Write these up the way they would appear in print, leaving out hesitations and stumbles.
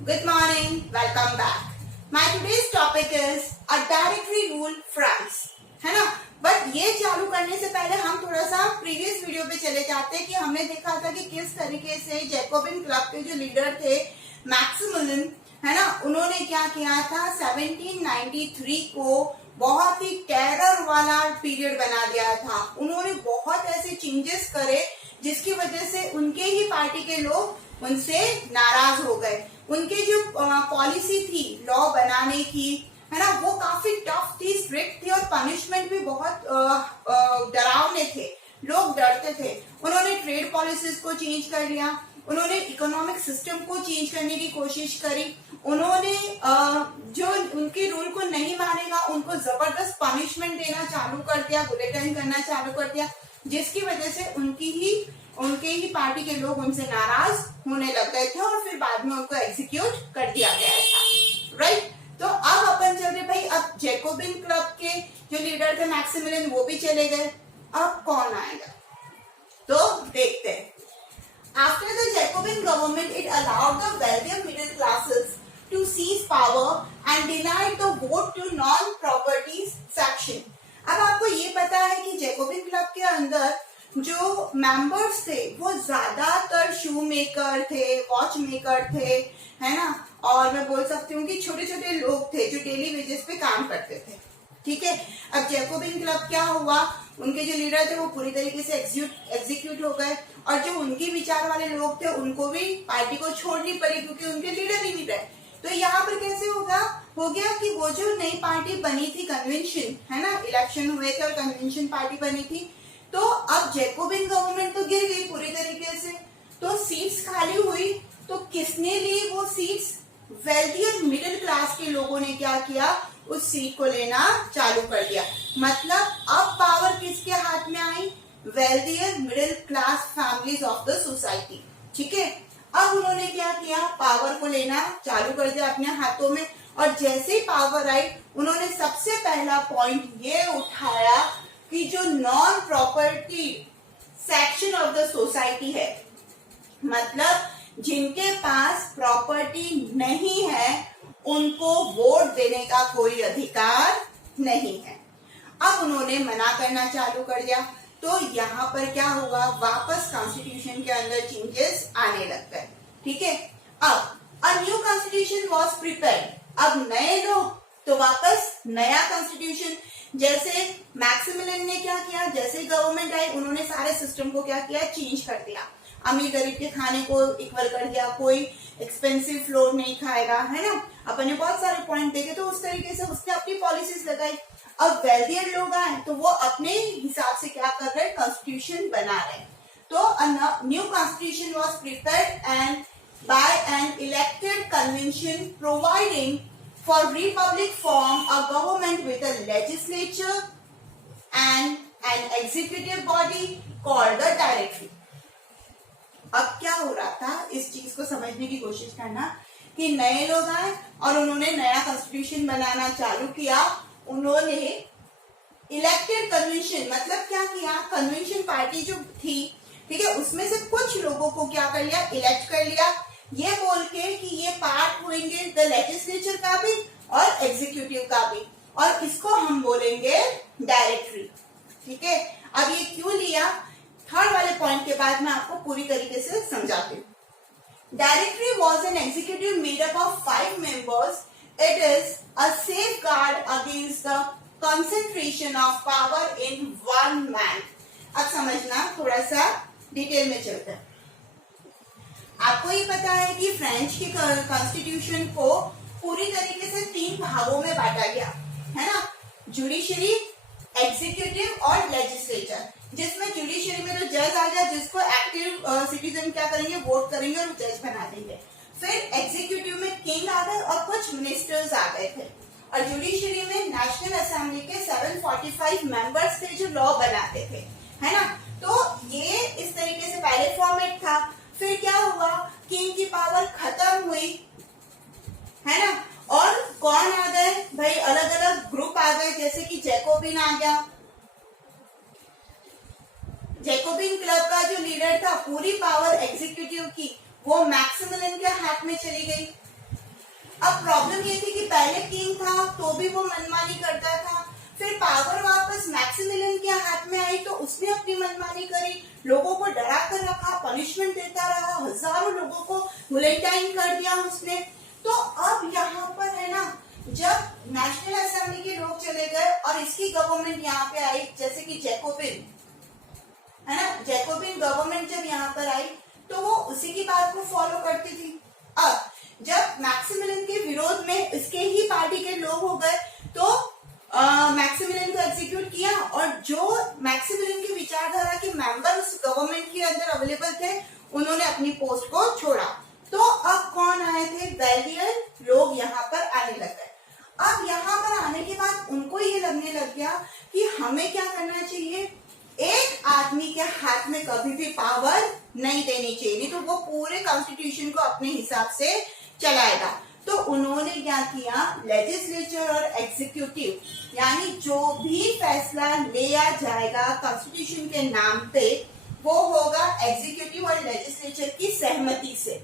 Good morning. Welcome back. My today's topic is a directory rule fries. है ना? But ये चालू करने से पहले हम थोड़ा सा प्रीवियस वीडियो पे चले जाते हैं कि हमने देखा था कि किस तरीके से जैकोबिन क्लब के जो लीडर थे मैक्सिमिलियन, है ना, उन्होंने क्या किया था, 1793 को बहुत ही टेरर वाला पीरियड बना दिया था। उन्होंने बहुत ऐसे चेंजेस करे जिसकी वजह से उनके ही पार्टी के लोग उनसे नाराज हो गए। उनके जो पॉलिसी थी लॉ बनाने की, है ना, वो काफी टफ थी, स्ट्रिक्ट थी और पनिशमेंट भी बहुत डरावने थे, लोग डरते थे। उन्होंने ट्रेड पॉलिसीज को चेंज कर लिया, उन्होंने इकोनॉमिक सिस्टम को चेंज करने की कोशिश करी, उन्होंने जो उनके रूल को नहीं मानेगा उनको जबरदस्त पनिशमेंट देना चालू कर दिया, बुलेटिन करना चालू कर दिया, जिसकी वजह से उनके ही पार्टी के लोग उनसे नाराज होने लग गए थे और फिर बाद में उनको एग्जीक्यूट कर दिया गया था। राइट? तो अब अपन चल रहे भाई, अब जैकोबिन क्लब के जो लीडर थे मैक्सिमिलियन वो भी चले गए, अब कौन आएगा? तो देखते हैं। After the Jacobin government, it allowed the wealthier middle classes to seize power and denied the vote to non-property section. अब आपको ये पता है कि जैकोबिन क्लब के अंदर जो मेंबर्स थे वो ज्यादातर शू मेकर थे, वॉच मेकर थे, है ना, और मैं बोल सकती हूँ कि छोटे छोटे लोग थे जो डेली वेजेस पे काम करते थे। ठीक है, अब जैकोबिन क्लब क्या हुआ, उनके जो लीडर थे वो पूरी तरीके से एग्जीक्यूट हो गए और जो उनके विचार वाले लोग थे उनको भी पार्टी को छोड़नी पड़ी क्योंकि उनके लीडर ही नहीं रहे। तो यहाँ पर कैसे हो गया कि वो जो नई पार्टी बनी थी, कन्वेंशन, है ना, इलेक्शन हुए थे और कन्वेंशन पार्टी बनी थी, तो अब जैकोबिन गवर्नमेंट तो गिर गई पूरी तरीके से, तो सीट्स खाली हुई, तो किसने ली वो सीट्स? वेल्थियर मिडिल क्लास के लोगों ने क्या किया, उस सीट को लेना चालू कर दिया। मतलब अब पावर किसके हाथ में आई? Wealthier middle class families of the society. ठीक है, अब उन्होंने क्या किया, पावर को लेना चालू कर दिया अपने हाथों में, और जैसे ही पावर आई उन्होंने सबसे पहला पॉइंट ये उठाया कि जो non property section of the society है, मतलब जिनके पास प्रॉपर्टी नहीं है उनको वोट देने का कोई अधिकार नहीं है। अब उन्होंने मना करना चालू कर दिया, तो यहाँ पर क्या हुआ, वापस कॉन्स्टिट्यूशन के अंदर चेंजेस आने लग गए। ठीक है, अब a new constitution was prepared. अब नए लोग तो वापस नया कॉन्स्टिट्यूशन, जैसे मैक्सिमिलियन ने क्या किया, जैसे गवर्नमेंट आई उन्होंने सारे सिस्टम को क्या किया, चेंज कर दिया, अमीर गरीब के खाने को इक्वल कर दिया, कोई एक्सपेंसिव फ्लोर नहीं खाएगा, है ना, अपन ने बहुत सारे पॉइंट देखे, तो उस तरीके से उसने अपनी पॉलिसीज लगाई। अब वेल्थियर लोग आए तो वो अपने हिसाब से क्या कर रहे हैं, कॉन्स्टिट्यूशन बना रहे हैं। तो new constitution was prepared and by an elected convention providing for republic form, a government with a legislature and an executive body called the directory. अब क्या हो रहा था, इस चीज को समझने की कोशिश करना कि नए लोग आए और उन्होंने नया कॉन्स्टिट्यूशन बनाना चालू किया। उन्होंने इलेक्टेड कन्वेंशन, मतलब क्या किया, कन्वेंशन पार्टी जो थी, ठीक है, उसमें से कुछ लोगों को क्या कर लिया, इलेक्ट कर लिया, ये बोल के कि ये पार्ट होंगे द लेजिस्लेचर का भी और एग्जीक्यूटिव का भी, और इसको हम बोलेंगे डायरेक्टरी। ठीक है, अब ये क्यों लिया, थर्ड वाले पॉइंट के बाद मैं आपको पूरी तरीके से समझाती हूँ। Directory was an executive made up of 5 members. It is a safeguard against the concentration of power in one man. अब समझना, थोड़ा सा डिटेल में चलते हैं। आपको ये पता है कि फ्रेंच के कॉन्स्टिट्यूशन को पूरी तरीके से 3 भागों में बांटा गया, है ना, जुडिशरी, एग्जीक्यूटिव और लेजिस्लेचर, जिसमें जुडिशरी में तो जज आ गया जिसको एक्टिव सिटीजन क्या करेंगे, वोट करेंगे और जज बना देंगे। फिर एग्जीक्यूटिव में किंग आ गए और कुछ मिनिस्टर्स आ गए थे, और जुडिशरी में नेशनल असेंबली के 745 मेंबर्स थे जो लॉ बनाते थे, है ना। तो ये इस तरीके से पहले फॉर्मेट था। फिर क्या हुआ, किंग की पावर खत्म हुई, है ना, और कौन आ गए भाई, अलग अलग ग्रुप आ गए, जैसे कि जैकोबिन आ गया। जैकोबिन क्लब का जो लीडर था, पूरी पावर एग्जीक्यूटिव की वो मैक्सिमिलियन के हाथ में चली गई। अब प्रॉब्लम ये थी कि पहले किंग था तो भी वो मनमानी करता था, फिर पावर वापस मैक्सिमिलियन के हाथ में आई तो उसने अपनी मनमानी करी, लोगों को डरा कर रखा, पनिशमेंट देता रहा, हजारों लोगों को बुलेटिन कर दिया उसने। तो अब यहाँ पर है ना, जब नेशनल असेंबली के लोग चले गए और इसकी गवर्नमेंट यहाँ पे आई, जैसे कि जैकोबिन है ना, जैकोबिन गवर्नमेंट जब यहाँ पर आई तो वो उसी की बात को फॉलो करती थी। अब जब मैक्सिमिलियन के विरोध में इसके ही पार्टी के लोग हो गए तो मैक्सिमिलियन को एग्जीक्यूट किया, और जो मैक्सिमिलियन की विचारधारा के मेंबर उस गवर्नमेंट के अंदर अवेलेबल थे उन्होंने अपनी पोस्ट को छोड़ा। तो अब कौन आए थे, वेल्डियर लोग यहाँ पर आने लग गए। अब यहाँ पर आने के बाद उनको ये लगने लग गया कि हमें क्या करना चाहिए, एक आदमी के हाथ में कभी भी पावर नहीं देनी चाहिए, नहीं तो वो पूरे कॉन्स्टिट्यूशन को अपने हिसाब से चलाएगा। तो उन्होंने क्या किया, लेजिस्लेचर और एग्जीक्यूटिव यानी जो भी फैसला लिया जाएगा कॉन्स्टिट्यूशन के नाम पे वो होगा एग्जीक्यूटिव और लेजिस्लेचर की सहमति से।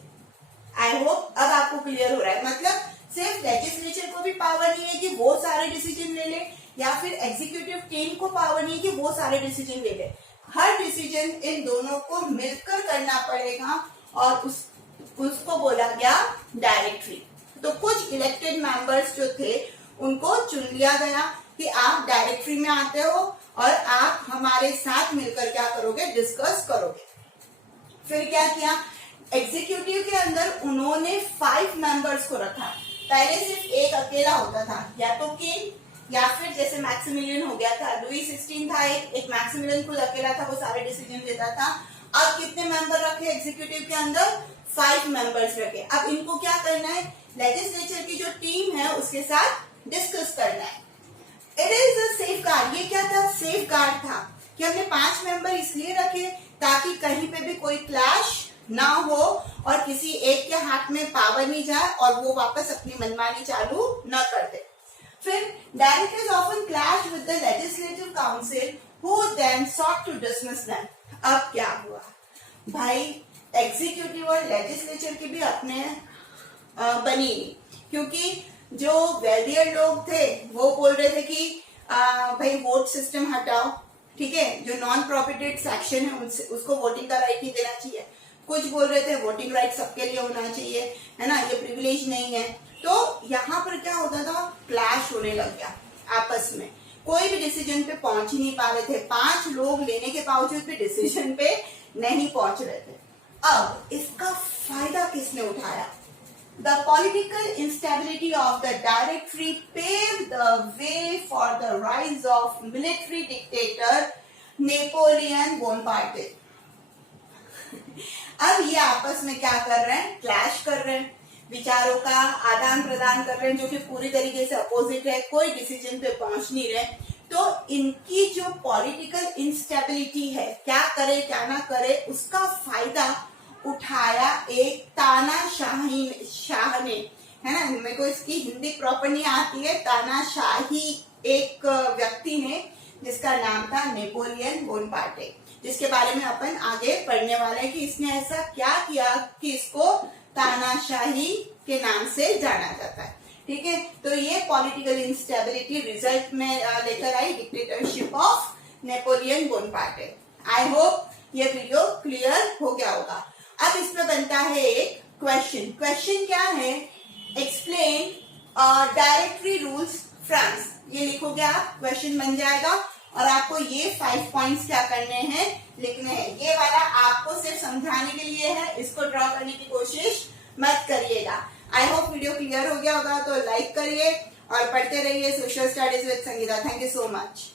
आई होप अब आपको क्लियर हो रहा है। मतलब सिर्फ लेजिस्लेचर को भी पावर नहीं है कि वो सारे डिसीजन ले ले, या फिर एग्जीक्यूटिव टीम को पावर नहीं है कि वो सारे डिसीजन ले ले। हर डिसीजन इन दोनों को मिलकर करना पड़ेगा और उसको बोला गया डायरेक्टरी। तो कुछ इलेक्टेड मेंबर्स जो थे उनको चुन लिया गया कि आप डायरेक्टरी में आते हो और आप हमारे साथ मिलकर क्या करोगे, डिस्कस करोगे। फिर क्या किया, एग्जीक्यूटिव के अंदर उन्होंने 5 मेंबर्स को रखा। पहले सिर्फ एक अकेला होता था, या तो किंग या फिर जैसे मैक्सिमिलियन हो गया था, लुई 16 था, एक मैक्सिमिलियन खुद अकेला था, वो सारे डिसीजन लेता था। अब कितने मेंबर रखे एग्जीक्यूटिव के अंदर, 5 मेंबर्स रखे। अब इनको क्या करना है, लेजिस्लेचर की जो टीम है उसके साथ डिस्कस करना है। It is a safe guard. ये क्या था, सेफ गार्ड था कि हमने 5 मेंबर इसलिए रखे ताकि कहीं पे भी कोई क्लैश ना हो और किसी एक के हाथ में पावर नहीं जाए और वो वापस अपनी मनमानी चालू न कर दे। फिर directors often clash with the legislative council who then sought to dismiss them। अब क्या हुआ भाई, एग्जीक्यूटिव और लेजिस्लेचर की भी अपने बनी, क्योंकि जो वेल्डियर लोग थे वो बोल रहे थे कि भाई वोट सिस्टम हटाओ, ठीक है, जो नॉन प्रोफिटेड सेक्शन है उसको वोटिंग का राइट नहीं देना चाहिए। कुछ बोल रहे थे वोटिंग राइट सबके लिए होना चाहिए, है ना, ये प्रिविलेज नहीं है। तो यहाँ पर क्या होता था, क्लैश होने लग गया आपस में, कोई भी डिसीजन पे पहुंच ही नहीं पा रहे थे। 5 लोग लेने के बावजूद भी डिसीजन पे नहीं पहुंच रहे थे। अब इसका फायदा किसने उठाया, The political instability of the Directory paved the way for the rise of military dictator Napoleon Bonaparte। अब ये आपस में क्या कर रहे हैं, क्लैश कर रहे हैं, विचारों का आदान प्रदान कर रहे हैं जो कि पूरी तरीके से अपोजिट है, कोई डिसीजन पे पहुंच नहीं रहे। तो इनकी जो पॉलिटिकल इंस्टेबिलिटी है, क्या करे क्या ना करे, उसका फायदा उठाया एक तानाशाह ने, है ना, मेरे को इसकी हिंदी प्रॉपर नहीं आती है, तानाशाही एक व्यक्ति ने जिसका नाम था नेपोलियन बोनापार्टे, जिसके बारे में अपन आगे पढ़ने वाले हैं कि इसने ऐसा क्या किया कि इसको तानाशाही के नाम से जाना जाता है। ठीक है, तो ये पॉलिटिकल इंस्टेबिलिटी रिजल्ट में लेकर आई dictatorship of Napoleon Bonaparte. I hope ये वीडियो क्लियर हो गया होगा। अब इसमें बनता है एक क्वेश्चन। क्वेश्चन क्या है, एक्सप्लेन डायरेक्टरी रूल्स फ्रांस। ये लिखोगे आप, क्वेश्चन बन जाएगा और आपको ये 5 पॉइंट्स क्या करने हैं, लिखने हैं। ये वाला आपको सिर्फ समझाने के लिए है, इसको ड्रॉ करने की कोशिश मत करिएगा। आई होप वीडियो क्लियर हो गया होगा, तो लाइक करिए और पढ़ते रहिए social studies with Sangeeta. Thank you so much.